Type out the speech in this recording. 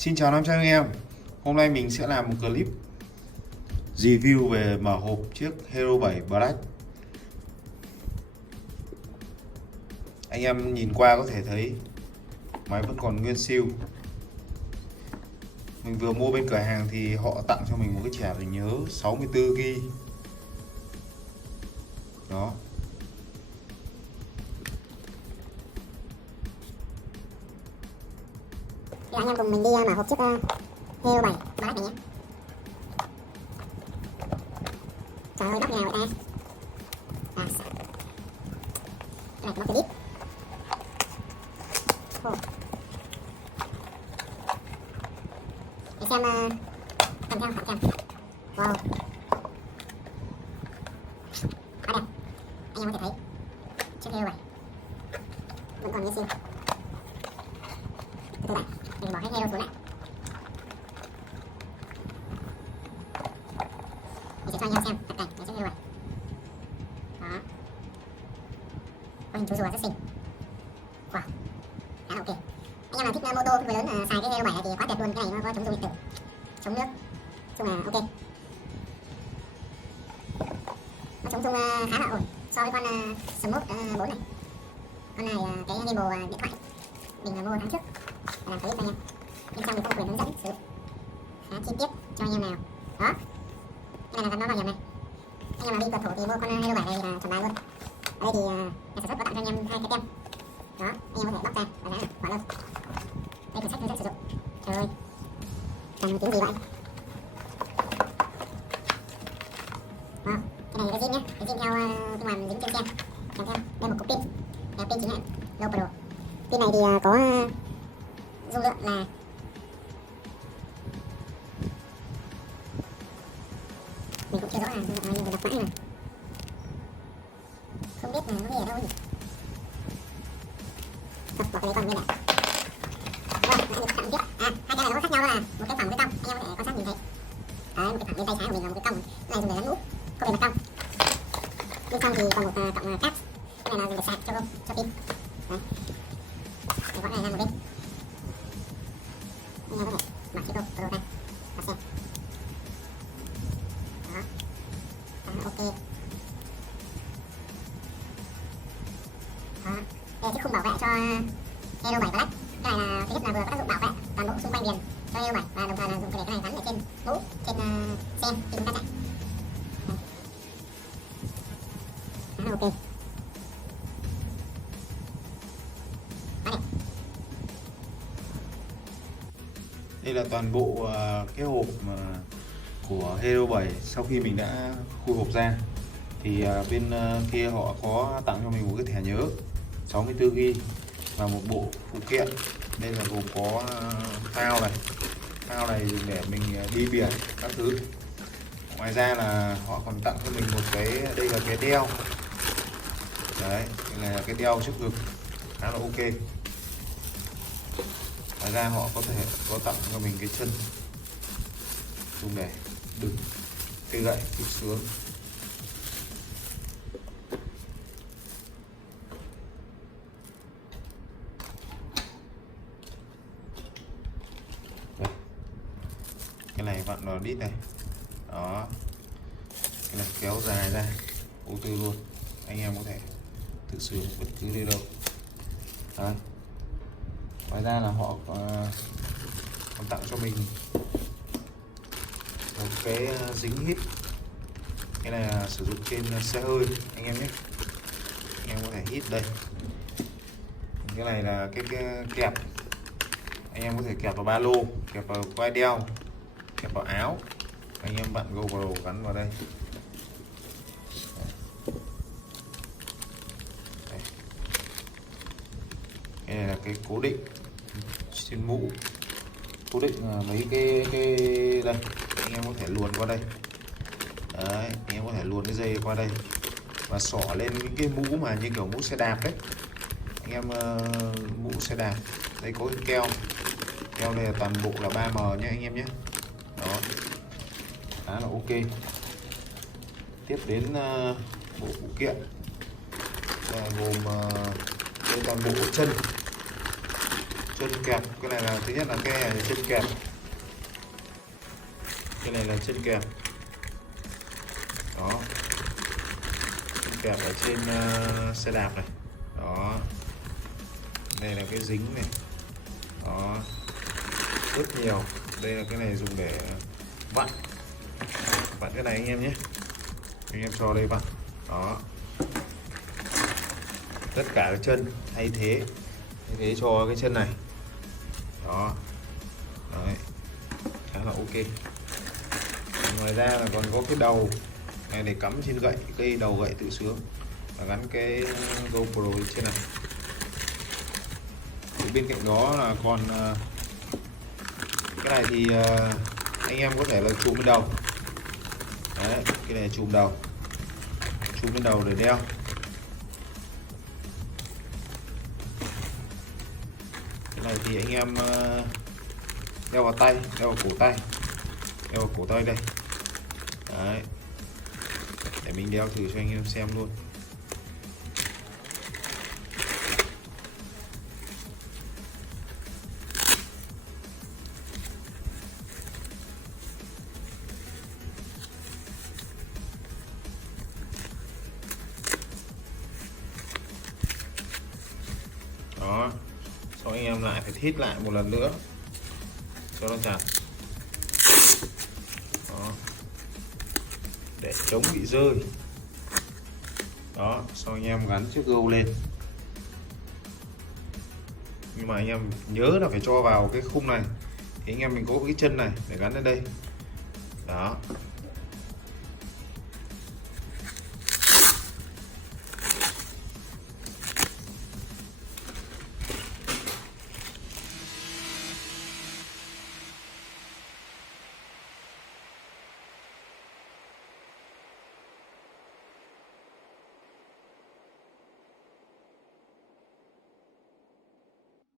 Xin chào 500 anh em. Hôm nay mình sẽ làm một clip review về mở hộp chiếc Hero 7 Black. Anh em nhìn qua có thể thấy máy vẫn còn nguyên siêu. Mình vừa mua bên cửa hàng thì họ tặng cho mình một cái thẻ nhớ 64GB. Đó. Anh em cùng mình đi mở hộp chiếc Hero 7 Black này nhé. Trời ơi, bóc nhà vậy ta. Cái này có cái đít. Để xem cầm theo khảo xem. Wow, quá đẹp. Anh em có thể thấy chiếc Hero 7 vẫn còn nguyên siêu. Từ từ đã, mình bỏ hết Hero xuống lại. Mình sẽ cho anh em xem cận cảnh chiếc Hero 7. Đó. Ôi, chú rùa rất xinh. Wow, khá là ok. Anh em nào thích mô tô người lớn xài cái Hero 7 này thì quá tuyệt luôn. Cái này nó có chống rung điện tử, chống nước, chung là ok. Nó chống rung khá là ổn so với con Smart 4 này. Con này cái gimbal điện thoại mình mua tháng trước làm clip cho anh em. Bên trong thì có quyền hướng dẫn sử dụng khá chi tiết cho anh em nào. Đó, cái này là gắn nó vào nhầm này. Anh em nào đi cờ thổ thì mua con Hero 7 này là chuẩn bài luôn. Ở đây thì nhà sản xuất có tặng cho anh em 2 cái tem. Đó, anh em có thể bóc ra và dán quả luôn. Đây quyển sách hướng dẫn sử dụng. Trời ơi, càng tiếng gì vậy? Wow, cái này là cái zin nhé, cái zin theo cái màn dính trên tem. Kèm theo đây một cục pin, pin chính hãng GoPro. Pin này thì có dung lượng là mình cũng chưa rõ là dung lượng bao nhiêu, mình đọc mãi mà không biết là nó gì ở đâu nhỉ. Thôi, bỏ cái đấy còn nguyên đã. Rồi, lại được tặng tiếp. Hai cái này nó có khác nhau là một cái phẳng với cong, anh em có thể quan sát nhìn thấy. Đấy, một cái phẳng bên tay trái của mình là một cái cong, cái này dùng để gắn mũ, có bề mặt cong. Bên trong thì còn một cọng cáp, cái này là dùng để sạc cho pin. Đấy, để gọn này ra một bên. Anh em có thể mở chiếc GoPro ra và xem. Đó, ok. Đó, đây là chiếc khung bảo vệ cho Hero 7 Black. Cái này là thứ nhất là vừa có tác dụng bảo vệ toàn bộ xung quanh viền cho Hero 7 và đồng thời là dùng để cái này gắn ở trên mũ, trên xe khi chúng ta chạy. Khá là ok. Quá đẹp. Đây là toàn bộ cái hộp của Hero 7 sau khi mình đã khui hộp ra thì bên kia họ có tặng cho mình một cái thẻ nhớ 64GB và một bộ phụ kiện. Đây là gồm có phao này dùng để mình đi biển các thứ. Ngoài ra là họ còn tặng cho mình một cái, đây là cái đeo. Đấy, đây là cái đeo trước ngực khá là ok. Ngoài ra họ có thể có tặng cho mình cái chân dùng để đừng cây gậy kịp sướng. Đây. Cái này vặn vào đít này. Đó, cái này kéo dài ra vô tư luôn, anh em có thể tự sử dụng bất cứ đi đâu. Đấy. Ngoài ra là họ còn tặng cho mình một cái dính hít. Cái này là sử dụng trên xe hơi anh em nhé. Anh em có thể hít đây. Cái này là cái kẹp, anh em có thể kẹp vào ba lô, kẹp vào quai đeo, kẹp vào áo. Anh em vặn GoPro gắn vào đây. Cái này là cái cố định trên mũ, cố định mấy cái đây, anh em có thể luồn qua đây. Đấy, anh em có thể luồn cái dây qua đây và xỏ lên những cái mũ mà như kiểu mũ xe đạp đấy. Anh em mũ xe đạp đây có cái keo này là toàn bộ là 3M nhé anh em nhé. Đó, khá là ok. Tiếp đến bộ phụ kiện gồm đây toàn bộ chân chân kẹp. Cái này là thứ nhất là cái này là chân kẹp, cái này là chân kẹp đó, chân kẹp ở trên xe đạp này đó. Đây là cái dính này đó, rất nhiều. Đây là cái này dùng để vặn cái này anh em nhé, anh em cho đây vặn đó. Tất cả các chân thay thế cho cái chân này đó. Đấy, khá là ok. Ngoài ra là còn có cái đầu này để cắm trên gậy, cây đầu gậy tự sướng, và gắn cái GoPro trên này. Thì bên cạnh đó là còn cái này thì anh em có thể là chùm lên đầu. Đấy, cái này chùm lên đầu để đeo. Cái này thì anh em đeo vào tay, đeo vào cổ tay đây. Đấy, để mình đeo thử cho anh em xem luôn. Đó, sau anh em lại phải thít lại một lần nữa cho nó chặt đó, để chống bị rơi đó. Sau anh em gắn chiếc gâu lên, nhưng mà anh em nhớ là phải cho vào cái khung này, thì anh em mình có cái chân này để gắn lên đây đó.